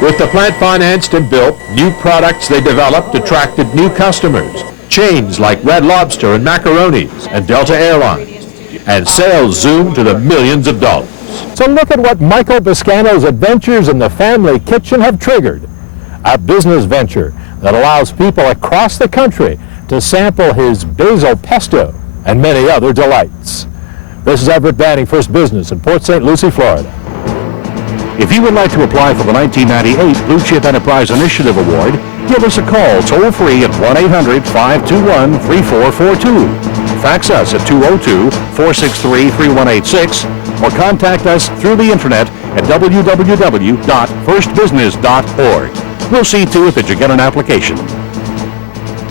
With the plant financed and built, new products they developed attracted new customers. Chains like Red Lobster and Macaroni's and Delta Airlines. And sales zoomed to the millions of dollars. So look at what Michael Biscano's adventures in the family kitchen have triggered. A business venture that allows people across the country to sample his basil pesto and many other delights. This is Everett Banning, First Business in Port St. Lucie, Florida. If you would like to apply for the 1998 Blue Chip Enterprise Initiative Award, give us a call toll-free at 1-800-521-3442. Fax us at 202-463-3186 or contact us through the internet at www.firstbusiness.org. We'll see to it that you get an application.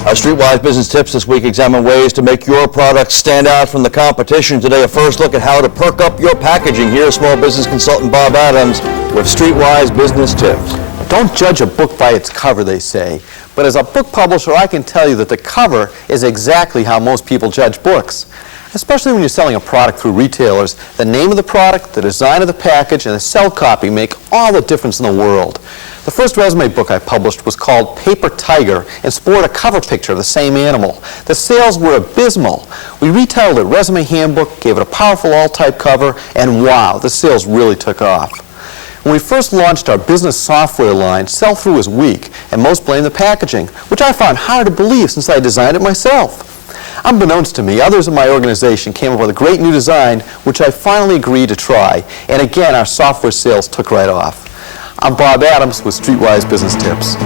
Our Streetwise Business Tips this week examine ways to make your products stand out from the competition. Today, a first look at how to perk up your packaging. Here's small business consultant Bob Adams with Streetwise Business Tips. Don't judge a book by its cover, they say. But as a book publisher, I can tell you that the cover is exactly how most people judge books. Especially when you're selling a product through retailers, the name of the product, the design of the package, and the sell copy make all the difference in the world. The first resume book I published was called Paper Tiger and sported a cover picture of the same animal. The sales were abysmal. We retitled it Resume Handbook, gave it a powerful alt-type cover, and wow, the sales really took off. When we first launched our business software line, sell-through was weak, and most blamed the packaging, which I found hard to believe since I designed it myself. Unbeknownst to me, others in my organization came up with a great new design, which I finally agreed to try, and again, our software sales took right off. I'm Bob Adams with Streetwise Business Tips.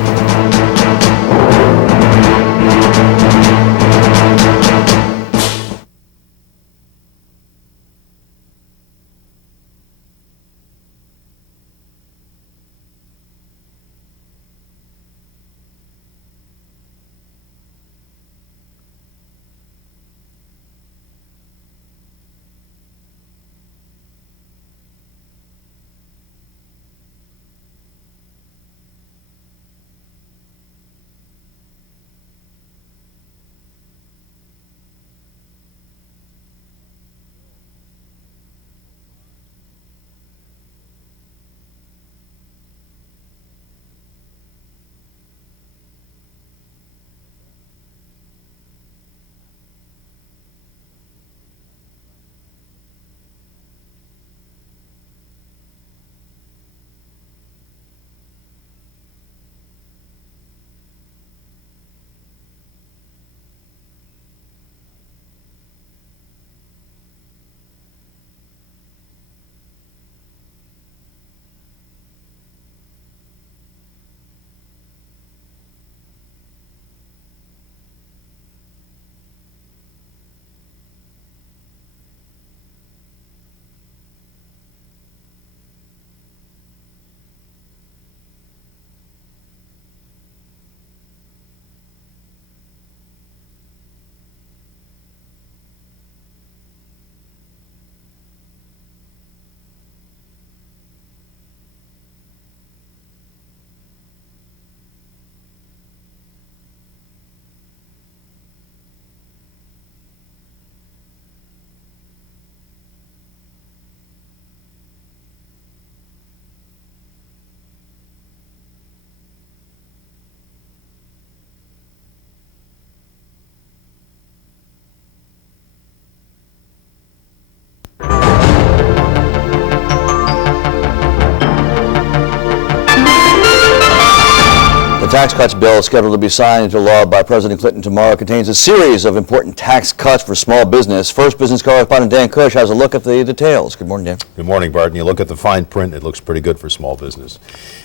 The tax cuts bill scheduled to be signed into law by President Clinton tomorrow contains a series of important tax cuts for small business. First Business correspondent Dan Cush has a look at the details. Good morning, Dan. Good morning, Bart. And you look at the fine print, it looks pretty good for small business.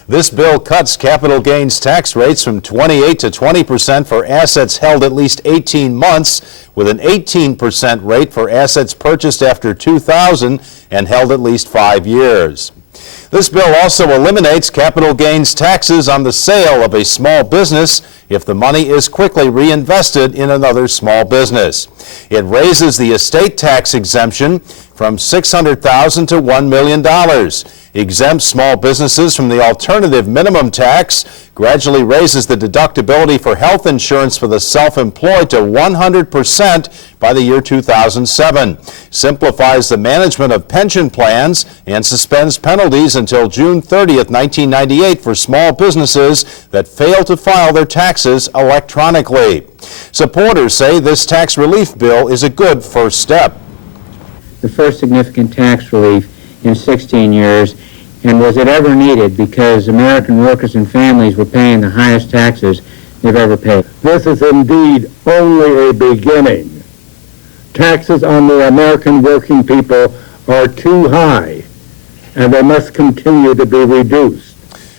This bill cuts capital gains tax rates from 28 to 20% for assets held at least 18 months, with an 18% rate for assets purchased after 2000 and held at least 5 years. This bill also eliminates capital gains taxes on the sale of a small business if the money is quickly reinvested in another small business. It raises the estate tax exemption from $600,000 to $1 million, exempts small businesses from the alternative minimum tax, gradually raises the deductibility for health insurance for the self-employed to 100% by the year 2007, simplifies the management of pension plans, and suspends penalties until June 30th, 1998 for small businesses that fail to file their taxes electronically. Supporters say this tax relief bill is a good first step. The first significant tax relief in 16 years, and was it ever needed, because American workers and families were paying the highest taxes they've ever paid. This is indeed only a beginning. Taxes on the American working people are too high, and they must continue to be reduced.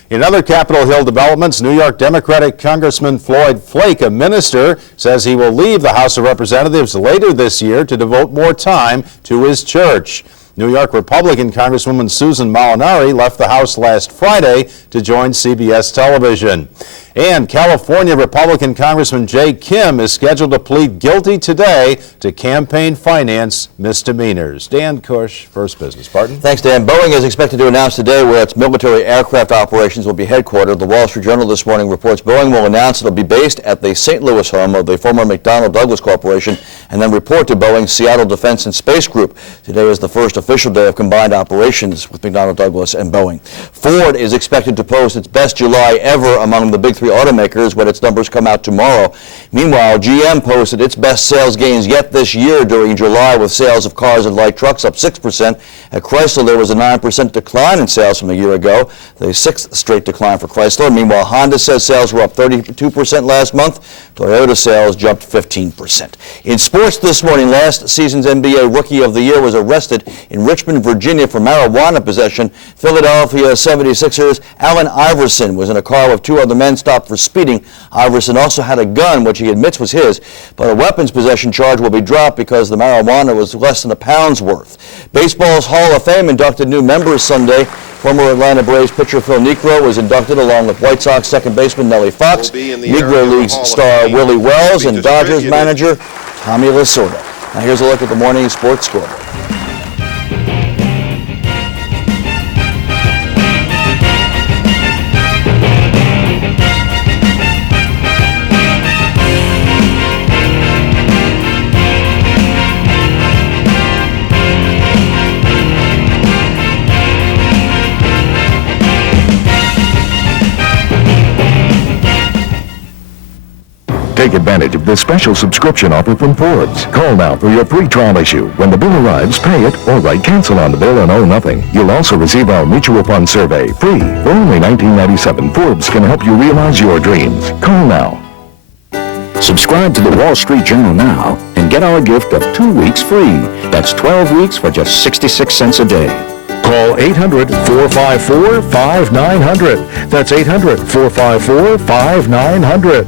In other Capitol Hill developments, New York Democratic Congressman Floyd Flake, a minister, says he will leave the House of Representatives later this year to devote more time to his church. New York Republican Congresswoman Susan Molinari left the House last Friday to join CBS television. And California Republican Congressman Jay Kim is scheduled to plead guilty today to campaign finance misdemeanors. Dan Cush, First Business. Pardon? Thanks, Dan. Boeing is expected to announce today where its military aircraft operations will be headquartered. The Wall Street Journal this morning reports Boeing will announce it'll be based at the St. Louis home of the former McDonnell Douglas Corporation and then report to Boeing's Seattle Defense and Space Group. Today is the first official day of combined operations with McDonnell Douglas and Boeing. Ford is expected to post its best July ever among the big three automakers when its numbers come out tomorrow. Meanwhile, GM posted its best sales gains yet this year during July, with sales of cars and light trucks up 6%. At Chrysler, there was a 9% decline in sales from a year ago, the sixth straight decline for Chrysler. Meanwhile, Honda says sales were up 32% last month. Toyota sales jumped 15%. In sports this morning, last season's NBA Rookie of the Year was arrested in Richmond, Virginia for marijuana possession. Philadelphia 76ers Allen Iverson was in a car with two other men stopped for speeding. Iverson also had a gun, which he admits was his, but a weapons possession charge will be dropped because the marijuana was less than a pound's worth. Baseball's Hall of Fame inducted new members Sunday. Former Atlanta Braves pitcher Phil Niekro was inducted along with White Sox second baseman Nellie Fox, Negro Leagues star Willie Wells, and Dodgers manager Tommy Lasorda. Now here's a look at the morning sports scoreboard. Take advantage of this special subscription offer from Forbes. Call now for your free trial issue. When the bill arrives, pay it or write cancel on the bill and owe nothing. You'll also receive our mutual fund survey free. For only $19.97, Forbes can help you realize your dreams. Call now. Subscribe to the Wall Street Journal now and get our gift of 2 weeks free. That's 12 weeks for just 66 cents a day. Call 800-454-5900. That's 800-454-5900.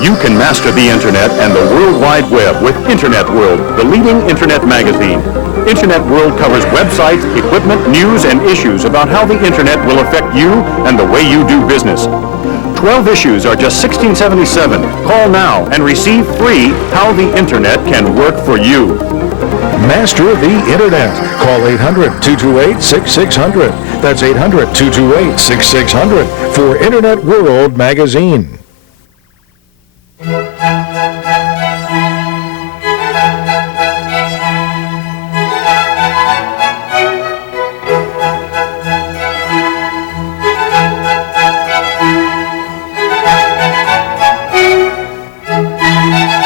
You can master the Internet and the World Wide Web with Internet World, the leading Internet magazine. Internet World covers websites, equipment, news, and issues about how the Internet will affect you and the way you do business. 12 issues are just $16.77. Call now and receive free How the Internet Can Work for You. Master the Internet. Call 800-228-6600. That's 800-228-6600 for Internet World magazine.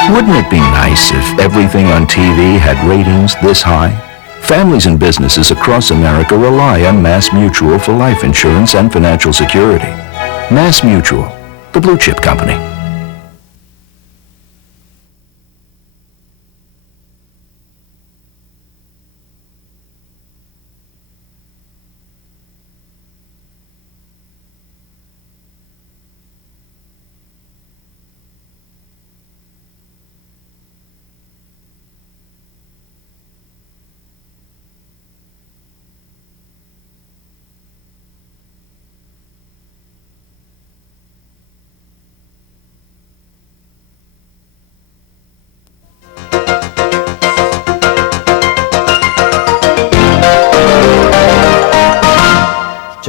Wouldn't it be nice if everything on TV had ratings this high? Families and businesses across America rely on Mass Mutual for life insurance and financial security. Mass Mutual, the blue chip company.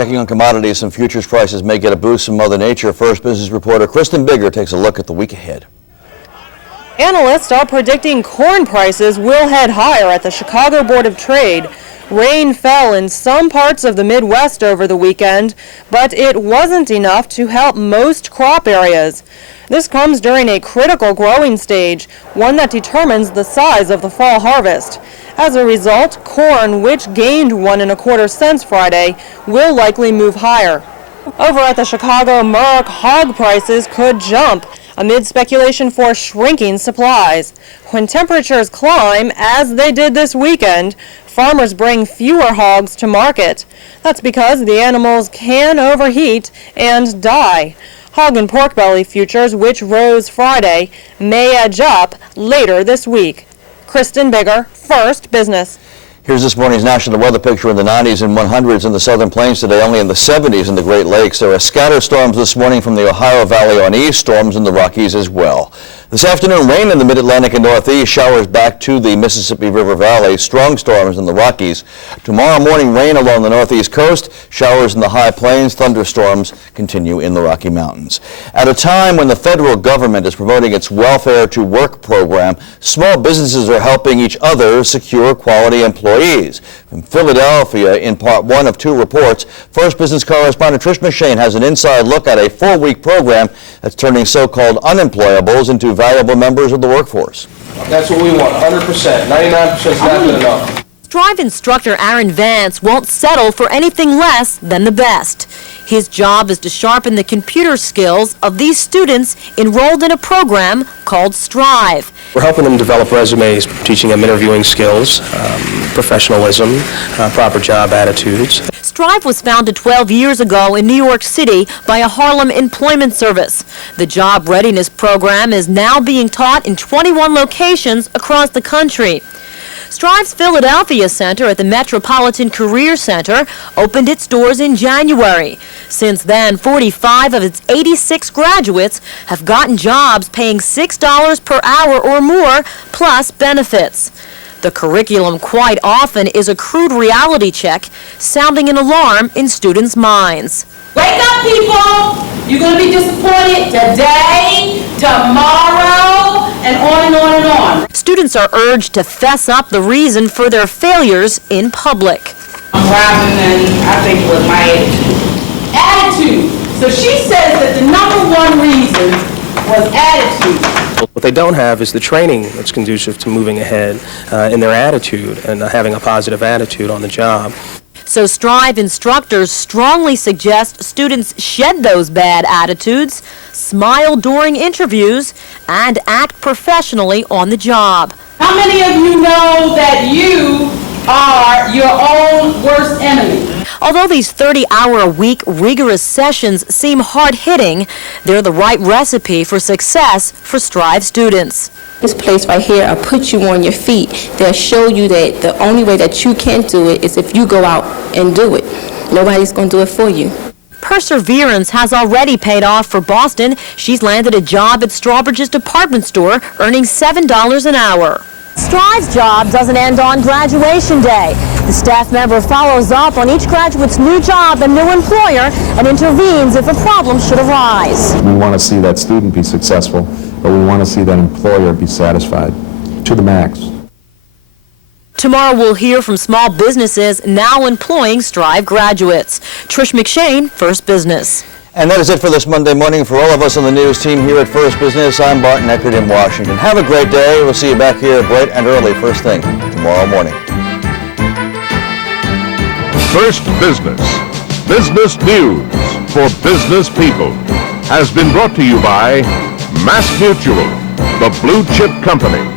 Checking on commodities, some futures prices may get a boost from Mother Nature. First Business reporter Kristen Bigger takes a look at the week ahead. Analysts are predicting corn prices will head higher at the Chicago Board of Trade. Rain fell in some parts of the Midwest over the weekend, but it wasn't enough to help most crop areas. This comes during a critical growing stage, one that determines the size of the fall harvest. As a result, corn, which gained 1 1/4 cents Friday, will likely move higher. Over at the Chicago Merck, hog prices could jump amid speculation for shrinking supplies. When temperatures climb, as they did this weekend, farmers bring fewer hogs to market. That's because the animals can overheat and die. Hog and pork belly futures, which rose Friday, may edge up later this week. Kristen Bigger, First Business. Here's this morning's national weather picture in the 90s and 100s in the southern plains today, only in the 70s in the Great Lakes. There are scattered storms this morning from the Ohio Valley on east, storms in the Rockies as well. This afternoon, rain in the mid-Atlantic and northeast, showers back to the Mississippi River Valley, strong storms in the Rockies. Tomorrow morning, rain along the northeast coast, showers in the high plains, thunderstorms continue in the Rocky Mountains. At a time when the federal government is promoting its Welfare to Work program, small businesses are helping each other secure quality employees. From Philadelphia, in part one of 2 reports, First Business correspondent Trish McShane has an inside look at a 4-week program that's turning so-called unemployables into valuable members of the workforce. That's what we want, 100%. 99% is not good enough. Strive instructor Aaron Vance won't settle for anything less than the best. His job is to sharpen the computer skills of these students enrolled in a program called Strive. We're helping them develop resumes, teaching them interviewing skills, professionalism, proper job attitudes. Strive was founded 12 years ago in New York City by a Harlem employment service. The job readiness program is now being taught in 21 locations across the country. Strive's Philadelphia Center at the Metropolitan Career Center opened its doors in January. Since then, 45 of its 86 graduates have gotten jobs paying $6 per hour or more, plus benefits. The curriculum quite often is a crude reality check, sounding an alarm in students' minds. Wake up, people! You're going to be disappointed today, tomorrow, and on and on and on. Students are urged to fess up the reason for their failures in public. I'm rather than, I think it was my attitude. So she says that the #1 reason was attitude. What they don't have is the training that's conducive to moving ahead in their attitude and having a positive attitude on the job. So Strive instructors strongly suggest students shed those bad attitudes, smile during interviews, and act professionally on the job. How many of you know that you are your own worst enemy? Although these 30-hour-a-week rigorous sessions seem hard-hitting, they're the right recipe for success for Strive students. This place right here will put you on your feet. They'll show you that the only way that you can do it is if you go out and do it. Nobody's going to do it for you. Perseverance has already paid off for Boston. She's landed a job at Strawbridge's department store, earning $7 an hour. Strive's job doesn't end on graduation day. The staff member follows up on each graduate's new job and new employer and intervenes if a problem should arise. We want to see that student be successful, but we want to see that employer be satisfied to the max. Tomorrow we'll hear from small businesses now employing Strive graduates. Trish McShane, First Business. And that is it for this Monday morning. For all of us on the news team here at First Business, I'm Barton Eckert in Washington. Have a great day. We'll see you back here bright and early first thing tomorrow morning. First Business, business news for business people, has been brought to you by Mass Mutual, the Blue Chip Company,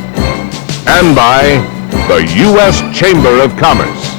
and by the U.S. Chamber of Commerce.